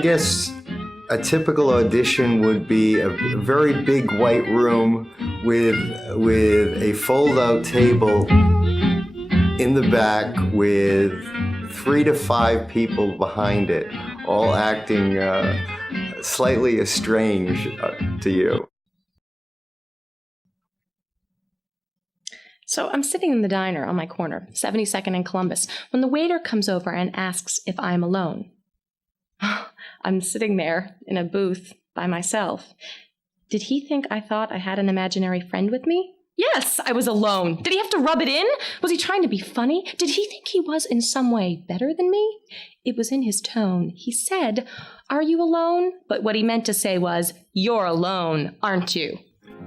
guess a typical audition would be a very big white room with a fold-out table in the back with 3 to 5 people behind it, all acting slightly estranged to you. So I'm sitting in the diner on my corner, 72nd and Columbus, when the waiter comes over and asks if I'm alone. I'm sitting there in a booth by myself. Did he think I thought I had an imaginary friend with me? Yes, I was alone. Did he have to rub it in? Was he trying to be funny? Did he think he was in some way better than me? It was in his tone. He said, "Are you alone?" But what he meant to say was, "You're alone, aren't you?"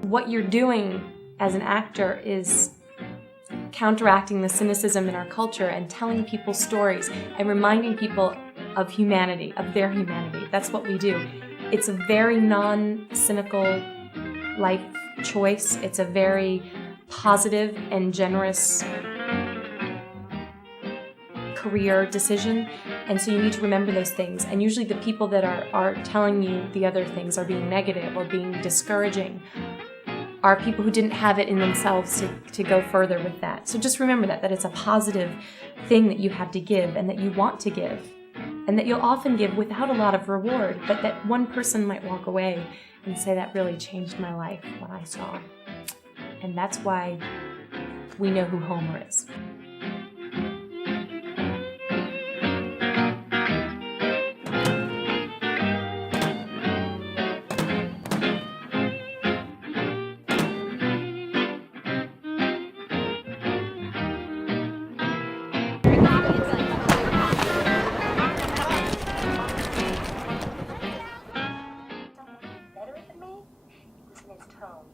What you're doing as an actor is counteracting the cynicism in our culture and telling people stories and reminding people of humanity, of their humanity. That's what we do. It's a very non-cynical life choice. It's a very positive and generous career decision. And so you need to remember those things. And usually the people that are telling you the other things, are being negative or being discouraging, are people who didn't have it in themselves to go further with that. So just remember that it's a positive thing that you have to give and that you want to give, and that you'll often give without a lot of reward, but that one person might walk away and say, "That really changed my life, what I saw." And that's why we know who Homer is.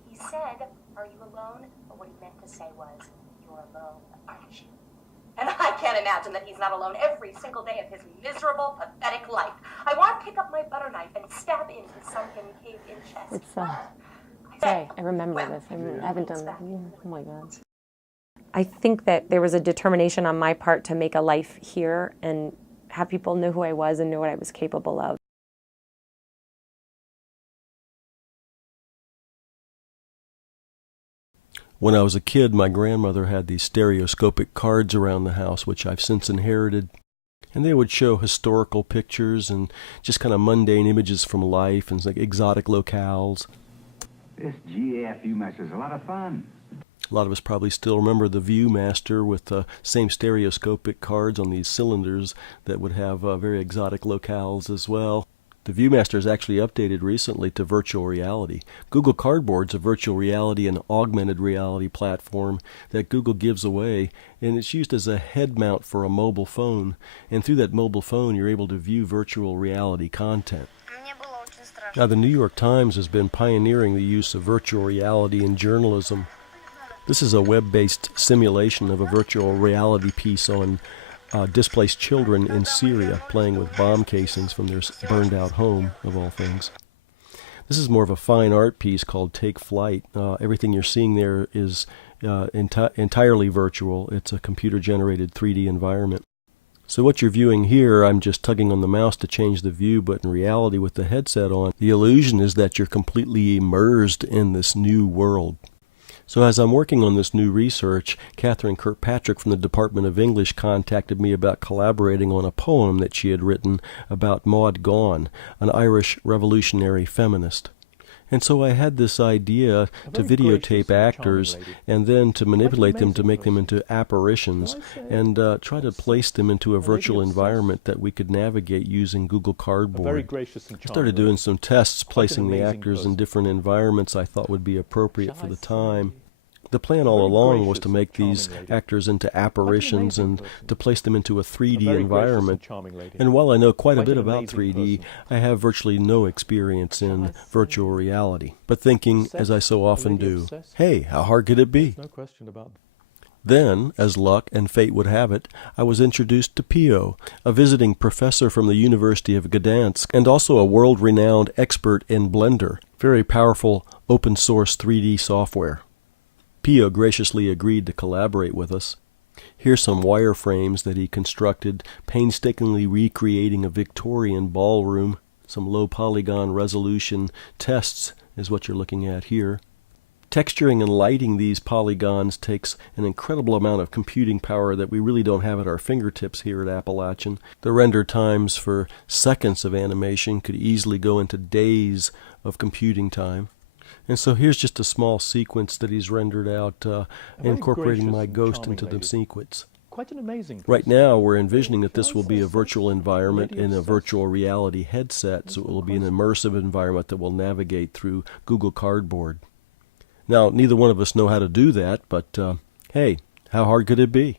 He said, "Are you alone?" But what he meant to say was, "You're alone, aren't you?" And I can't imagine that he's not alone every single day of his miserable, pathetic life. I want to pick up my butter knife and stab into his sunken, caved-in chest. It's, sorry, I remember this. I haven't done that. Oh my God. I think that there was a determination on my part to make a life here and have people know who I was and know what I was capable of. When I was a kid, my grandmother had these stereoscopic cards around the house, which I've since inherited. And they would show historical pictures and just kind of mundane images from life and like exotic locales. This GAF Viewmaster is a lot of fun. A lot of us probably still remember the Viewmaster with the same stereoscopic cards on these cylinders that would have very exotic locales as well. The Viewmaster is actually updated recently to virtual reality. Google Cardboard's a virtual reality and augmented reality platform that Google gives away, and it's used as a head mount for a mobile phone. And through that mobile phone, you're able to view virtual reality content. Now, the New York Times has been pioneering the use of virtual reality in journalism. This is a web-based simulation of a virtual reality piece on displaced children in Syria playing with bomb casings from their burned-out home, of all things. This is more of a fine art piece called Take Flight. Everything you're seeing there is entirely virtual. It's a computer-generated 3D environment. So what you're viewing here, I'm just tugging on the mouse to change the view, but in reality with the headset on, the illusion is that you're completely immersed in this new world. So as I'm working on this new research, Catherine Kirkpatrick from the Department of English contacted me about collaborating on a poem that she had written about Maud Gonne, an Irish revolutionary feminist. And so I had this idea to videotape actors and then to manipulate them to make them into apparitions and try to place them into a virtual environment that we could navigate using Google Cardboard. I started doing some tests, placing the actors in different environments I thought would be appropriate for the time. The plan all along was to make these actors into apparitions and to place them into a 3D environment. And while I know quite a bit about 3D, I have virtually no experience in virtual reality. But thinking, as I so often do, hey, how hard could it be? Then, as luck and fate would have it, I was introduced to Pio, a visiting professor from the University of Gdansk and also a world-renowned expert in Blender, very powerful open-source 3D software. Pio graciously agreed to collaborate with us. Here's some wireframes that he constructed, painstakingly recreating a Victorian ballroom. Some low polygon resolution tests is what you're looking at here. Texturing and lighting these polygons takes an incredible amount of computing power that we really don't have at our fingertips here at Appalachian. The render times for seconds of animation could easily go into days of computing time. And so here's just a small sequence that he's rendered out, incorporating my ghost into the sequence. Quite an amazing Right now, we're envisioning that this will be a virtual environment in a virtual reality headset, so it will be an immersive environment that will navigate through Google Cardboard. Now, neither one of us know how to do that, but hey, how hard could it be?